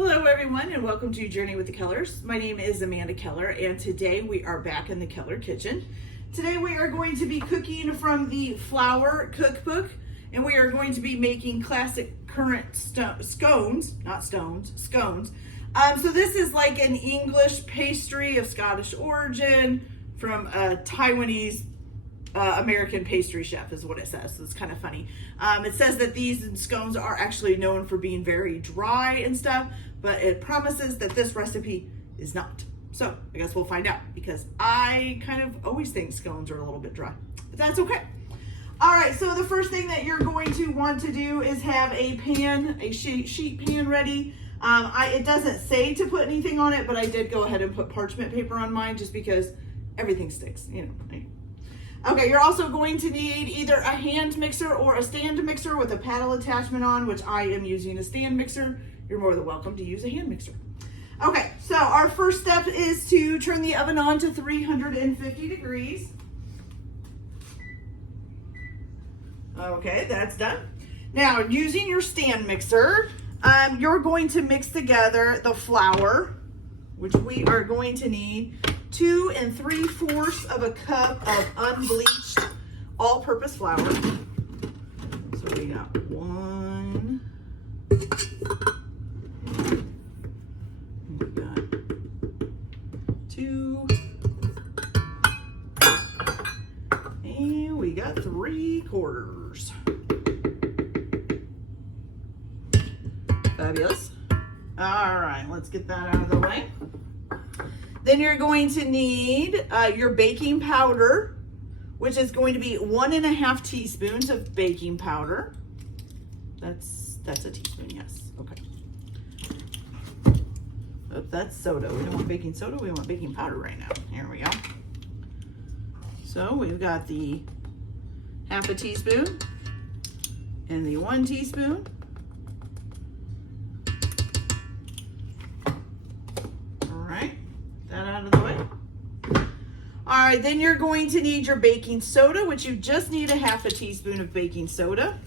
Hello everyone and welcome to Journey with the Kellers. My name is Amanda Keller and today we are back in the Keller kitchen. Today we are going to be cooking from the flour cookbook and we are going to be making classic currant scones, not stones, scones. So this is like an English pastry of Scottish origin from a Taiwanese American pastry chef is what it says. So it's kind of funny. It says that these scones are actually known for being very dry and stuff, but it promises that this recipe is not. So I guess we'll find out because I kind of always think scones are a little bit dry, but that's okay. All right, so the first thing that you're going to want to do is have a pan, a sheet pan ready. It doesn't say to put anything on it, but I did go ahead and put parchment paper on mine just because everything sticks, you know. Okay, you're also going to need either a hand mixer or a stand mixer with a paddle attachment on, which I am using a stand mixer. You're more than welcome to use a hand mixer. Okay, so our first step is to turn the oven on to 350 degrees. Okay, that's done. Now, using your stand mixer, you're going to mix together the flour, which we are going to need 2 3/4 of a cup of unbleached all-purpose flour. So we got 1, we got 2, and we got 3/4. Fabulous. All right, let's get that out of the way. Then you're going to need your baking powder, which is going to be 1½ teaspoons of baking powder. That's a teaspoon, yes. Okay. Oh, that's soda. We don't want baking soda. We want baking powder right now. Here we go. So we've got the 1/2 teaspoon and the 1 teaspoon. That out of the way. All right, then you're going to need your baking soda, which you just need 1/2 teaspoon of baking soda.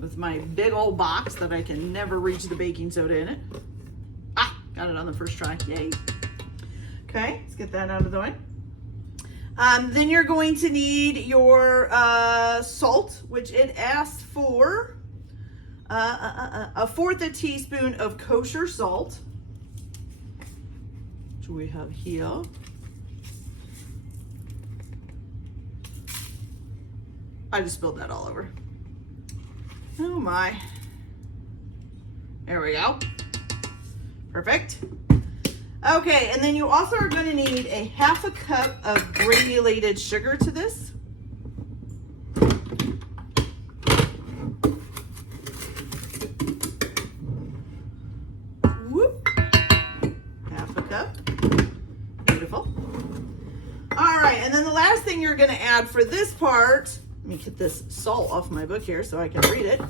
With my big old box that I can never reach the baking soda in it. Ah, got it on the first try, yay. Okay, let's get that out of the way. Then you're going to need your salt, which it asks for 1/4 teaspoon of kosher salt. We have here. I just spilled that all over. Oh my. There we go. Perfect. Okay, and then you also are going to need 1/2 cup of granulated sugar to this. Whoop. 1/2 cup. Beautiful. All right, and then the last thing you're going to add for this part, let me get this salt off my book here so I can read it,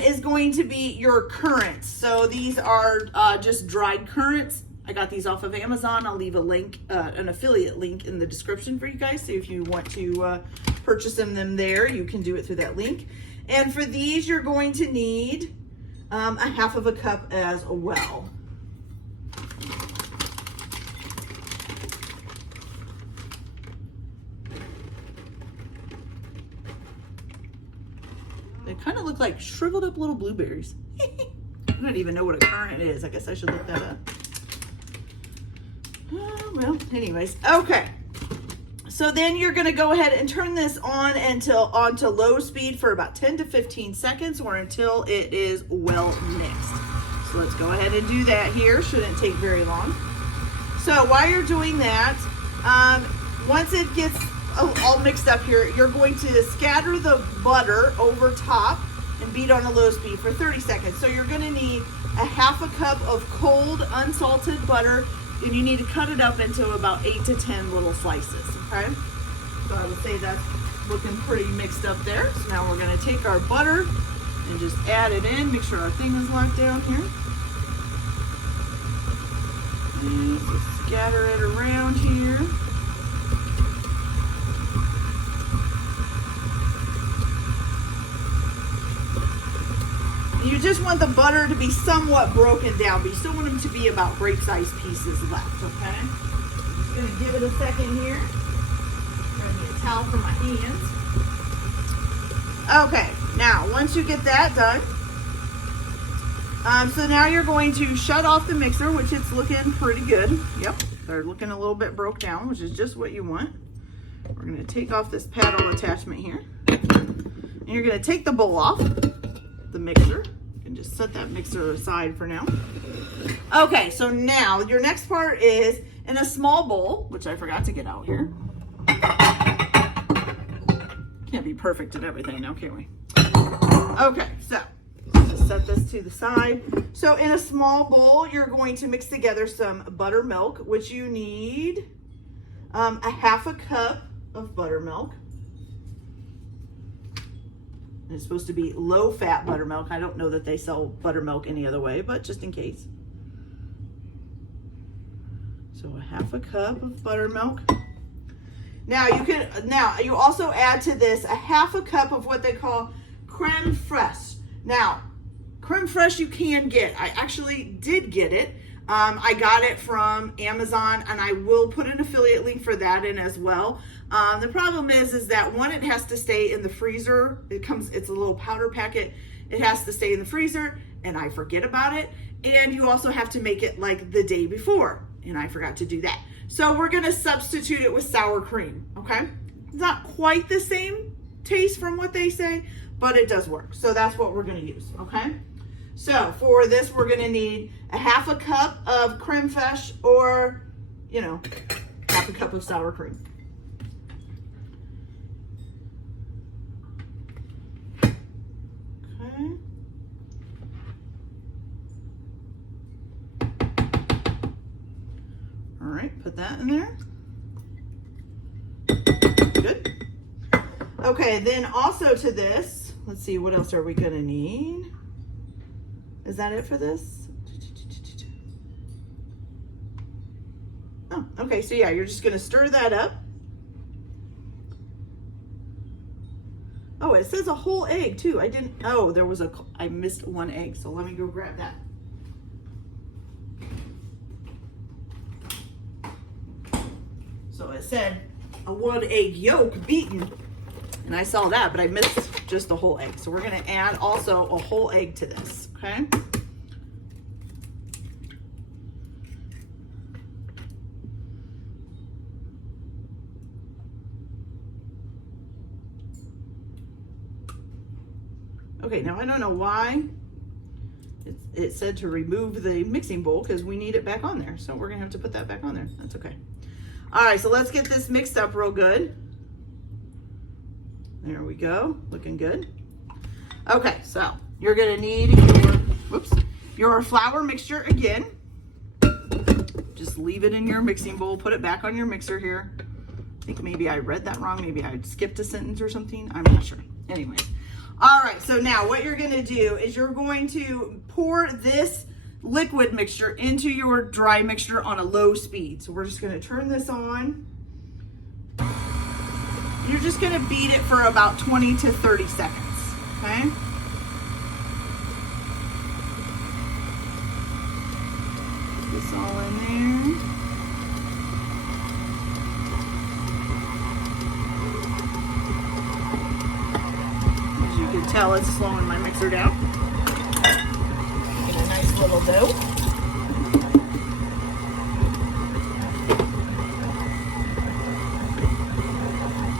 is going to be your currants. So these are just dried currants. I got these off of Amazon. I'll leave a link, an affiliate link in the description for you guys. So if you want to purchase them there, you can do it through that link. And for these, you're going to need 1/2 cup as well. They kind of look like shriveled up little blueberries. I don't even know what a currant is. I guess I should look that up. Well, anyways, okay. So then you're going to go ahead and turn this on onto low speed for about 10 to 15 seconds or until it is well mixed. So let's go ahead and do that here. Shouldn't take very long. So while you're doing that, once it gets all mixed up here, you're going to scatter the butter over top and beat on a low speed for 30 seconds. So you're going to need 1/2 cup of cold unsalted butter, and you need to cut it up into about 8 to 10 little slices, okay? So I would say that's looking pretty mixed up there. So now we're going to take our butter and just add it in. Make sure our thing is locked down here. And just scatter it around here. you just want the butter to be somewhat broken down, but you still want them to be about grape-sized pieces left, okay? Just gonna give it a second here. Grab me a towel for my hands. Okay, now once you get that done, so now you're going to shut off the mixer, which it's looking pretty good. Yep, they're looking a little bit broke down, which is just what you want. We're gonna take off this paddle attachment here. And you're gonna take the bowl off the mixer. You can just set that mixer aside for now. Okay, so now your next part is in a small bowl, which I forgot to get out here. Can't be perfect at everything now, can we? Okay, so just set this to the side. So in a small bowl, you're going to mix together some buttermilk, which you need a 1/2 cup of buttermilk. And it's supposed to be low-fat buttermilk. I don't know that they sell buttermilk any other way, but just in case. So a 1/2 cup of buttermilk. Now you also add to this a 1/2 cup of what they call creme fraiche. Now, creme fraiche you can get. I actually did get it. I got it from Amazon, and I will put an affiliate link for that in as well. The problem is that one, it has to stay in the freezer. It's a little powder packet. It has to stay in the freezer, and I forget about it. And you also have to make it like the day before, and I forgot to do that. So we're gonna substitute it with sour cream, okay? It's not quite the same taste from what they say, but it does work. So that's what we're gonna use, okay? So for this, we're gonna need a 1/2 cup of creme fraiche, or, 1/2 cup of sour cream. Okay. All right, put that in there. Good. Okay, then also to this, let's see, what else are we gonna need? Is that it for this? Oh, okay, so yeah, you're just gonna stir that up. Oh, it says a whole egg too. I missed one egg, so let me go grab that. So it said a 1 egg yolk beaten, and I saw that, but I missed just the whole egg. So we're gonna add also a whole egg to this, okay? Okay, now I don't know why it said to remove the mixing bowl, because we need it back on there. So we're gonna have to put that back on there. That's okay. All right, so let's get this mixed up real good. There we go, looking good. Okay, so you're gonna need your flour mixture again. Just leave it in your mixing bowl, put it back on your mixer here. I think maybe I read that wrong. Maybe I skipped a sentence or something. I'm not sure. Anyways. All right, so now what you're gonna do is you're going to pour this liquid mixture into your dry mixture on a low speed. So we're just gonna turn this on. You're just gonna beat it for about 20 to 30 seconds, okay? Put this all in there. As you can tell, it's slowing my mixer down. Get a nice little dough.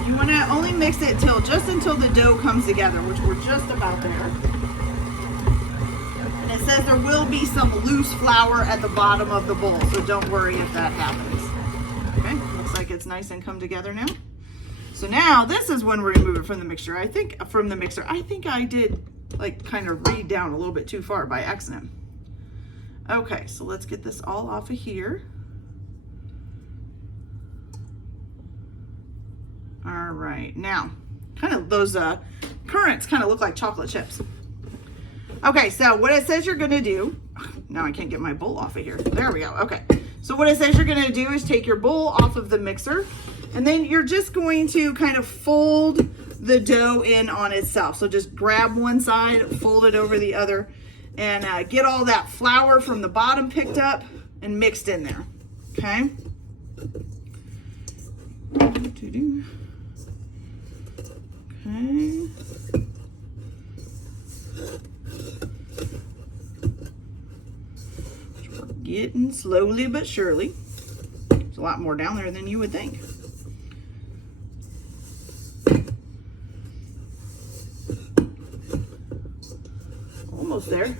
You want to only mix it just until the dough comes together, which we're just about there. And it says there will be some loose flour at the bottom of the bowl, so don't worry if that happens. Okay, looks like it's nice and come together now. So now this is when we're gonna move it from the mixture. I think I did like kind of read down a little bit too far by accident. Okay, so let's get this all off of here. All right, now, kind of those currants kind of look like chocolate chips. Okay, so what it says you're gonna do, now I can't get my bowl off of here. There we go, okay. So what it says you're gonna do is take your bowl off of the mixer, and then you're just going to kind of fold the dough in on itself. So just grab one side, fold it over the other, and get all that flour from the bottom picked up and mixed in there, okay? Okay. We're getting slowly but surely. There's a lot more down there than you would think. Almost there.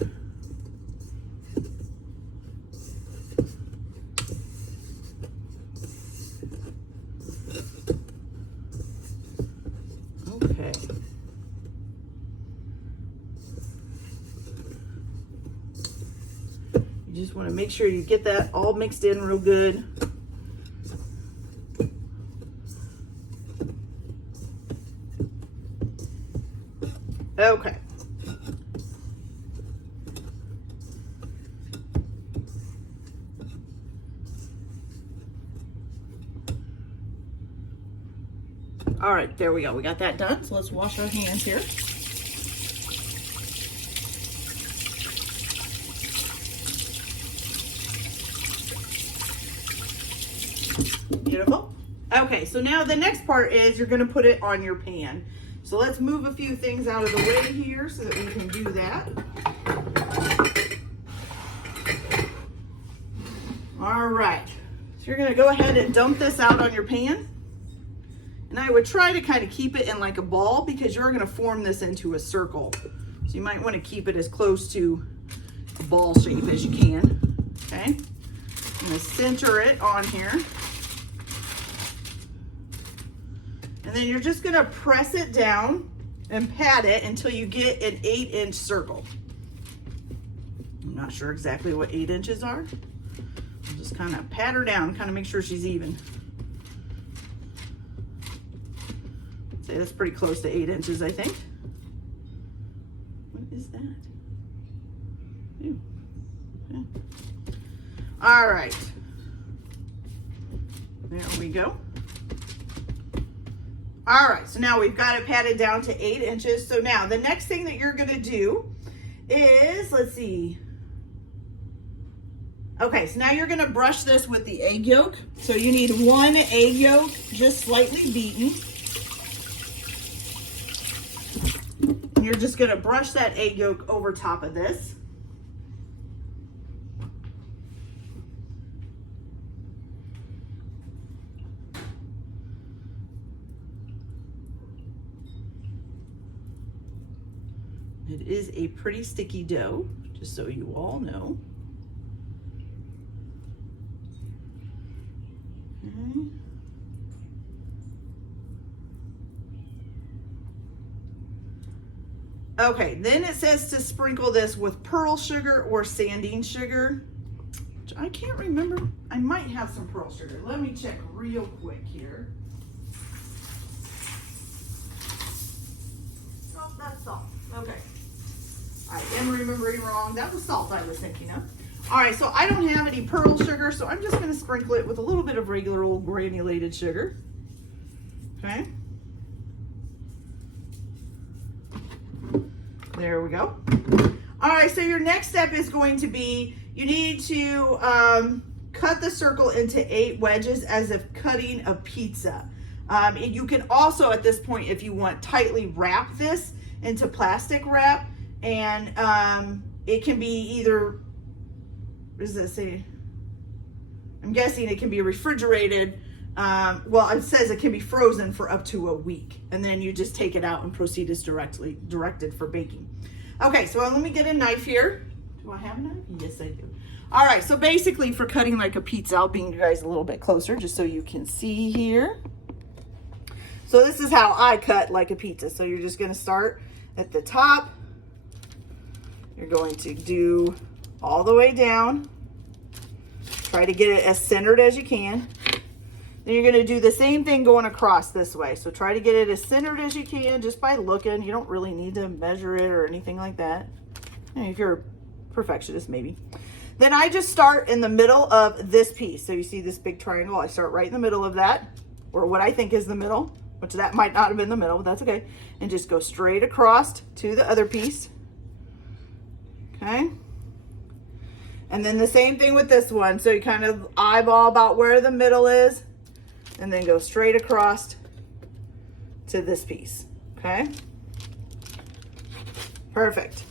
Okay. You just want to make sure you get that all mixed in real good. Okay. All right, there we go. We got that done. So let's wash our hands here. Beautiful. Okay, so now the next part is you're going to put it on your pan. So let's move a few things out of the way here so that we can do that. All right, so you're going to go ahead and dump this out on your pan. And I would try to kind of keep it in like a ball because you're going to form this into a circle. So you might want to keep it as close to a ball shape as you can. Okay, I'm going to center it on here. And then you're just going to press it down and pat it until you get an 8-inch circle. I'm not sure exactly what 8 inches are. I'll just kind of pat her down, kind of make sure she's even. Say that's pretty close to 8 inches, I think. What is that? Ew. Okay. All right. There we go. All right, so now we've got it patted down to 8 inches. So now the next thing that you're gonna do is, let's see. Okay, so now you're gonna brush this with the egg yolk. So you need 1 egg yolk, just slightly beaten. And you're just gonna brush that egg yolk over top of this. It is a pretty sticky dough, just so you all know. Okay, then it says to sprinkle this with pearl sugar or sanding sugar, which I can't remember. I might have some pearl sugar. Let me check real quick here. Oh, that's salt. Okay. I am remembering wrong. That was salt I was thinking of. All right, so I don't have any pearl sugar, so I'm just going to sprinkle it with a little bit of regular old granulated sugar. Okay. There we go. All right, so your next step is going to be, you need to cut the circle into 8 wedges as if cutting a pizza. And you can also, at this point, if you want, tightly wrap this into plastic wrap. And it can be either, what does that say? I'm guessing it can be refrigerated. Well, it says it can be frozen for up to a week. And then you just take it out and proceed as directed for baking. Okay, so let me get a knife here. Do I have a knife? Yes, I do. All right, so basically for cutting like a pizza, I'll bring you guys a little bit closer just so you can see here. So this is how I cut like a pizza. So you're just gonna start at the top. You're going to do all the way down. Try to get it as centered as you can. Then you're going to do the same thing going across this way. So try to get it as centered as you can just by looking. You don't really need to measure it or anything like that. If you're a perfectionist, maybe. Then I just start in the middle of this piece. So you see this big triangle. I start right in the middle of that, or what I think is the middle, which that might not have been the middle, but that's okay. And just go straight across to the other piece. Okay, Okay. And then the same thing with this one. So you kind of eyeball about where the middle is and then go straight across to this piece. Okay. Perfect.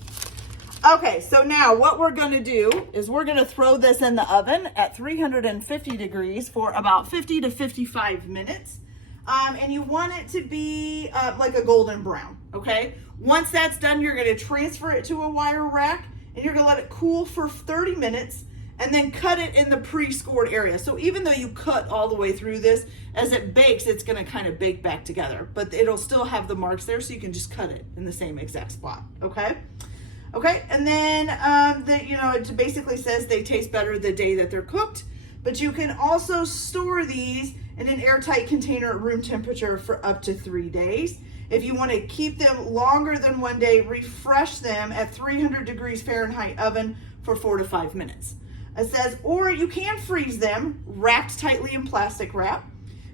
Okay, so now what we're going to do is we're going to throw this in the oven at 350 degrees for about 50 to 55 minutes. And you want it to be like a golden brown, okay? Once that's done, you're going to transfer it to a wire rack and you're going to let it cool for 30 minutes and then cut it in the pre-scored area. So even though you cut all the way through this, as it bakes, it's going to kind of bake back together, but it'll still have the marks there, so you can just cut it in the same exact spot, okay? Okay, and then it basically says they taste better the day that they're cooked, but you can also store these in an airtight container at room temperature for up to 3 days. If you want to keep them longer than 1 day, refresh them at 300 degrees Fahrenheit oven for 4 to 5 minutes. It says, or you can freeze them wrapped tightly in plastic wrap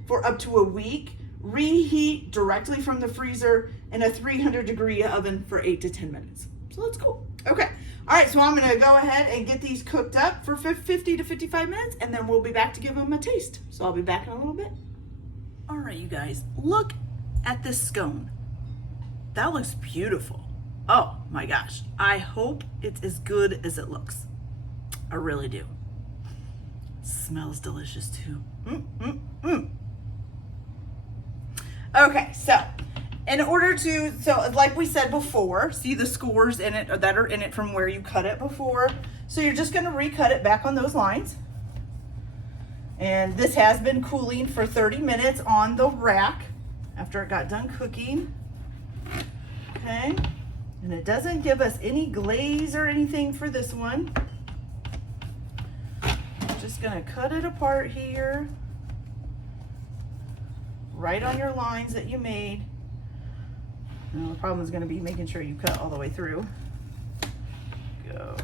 for up to a week. Reheat directly from the freezer in a 300 degree oven for 8 to 10 minutes. So that's cool. Okay. All right. So I'm going to go ahead and get these cooked up for 50 to 55 minutes, and then we'll be back to give them a taste. So I'll be back in a little bit. All right, you guys, look at this scone. That looks beautiful. Oh my gosh. I hope it's as good as it looks. I really do. Smells delicious too. Okay, so in order to, like we said before, see the scores in it that are in it from where you cut it before. So you're just going to recut it back on those lines. And this has been cooling for 30 minutes on the rack after it got done cooking. Okay. And it doesn't give us any glaze or anything for this one. I'm just going to cut it apart here. Right on your lines that you made. Now, the problem is going to be making sure you cut all the way through. Go.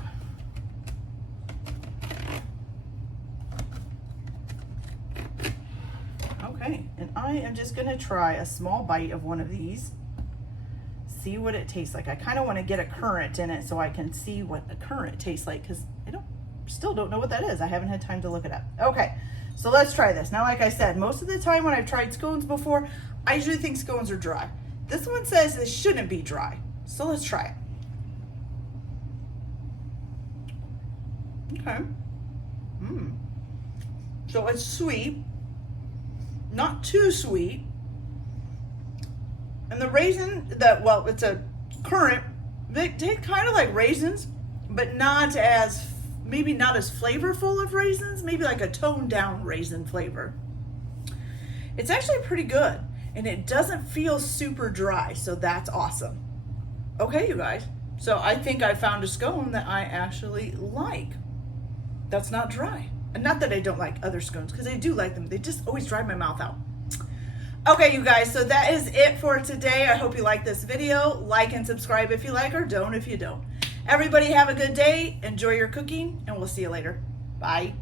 Okay, and I am just going to try a small bite of one of these. See what it tastes like. I kind of want to get a currant in it so I can see what a currant tastes like, because I still don't know what that is. I haven't had time to look it up. Okay, so let's try this. Now, like I said, most of the time when I've tried scones before, I usually think scones are dry. This one says this shouldn't be dry, so let's try it. Okay. So it's sweet, not too sweet. And the raisin, it's a currant. They taste kind of like raisins, but maybe not as flavorful of raisins, maybe like a toned down raisin flavor. It's actually pretty good. And it doesn't feel super dry, so that's awesome. Okay, you guys. So I think I found a scone that I actually like. That's not dry. And not that I don't like other scones, because I do like them. They just always dry my mouth out. Okay, you guys, so that is it for today. I hope you like this video. Like and subscribe if you like, or don't if you don't. Everybody have a good day. Enjoy your cooking, and we'll see you later. Bye.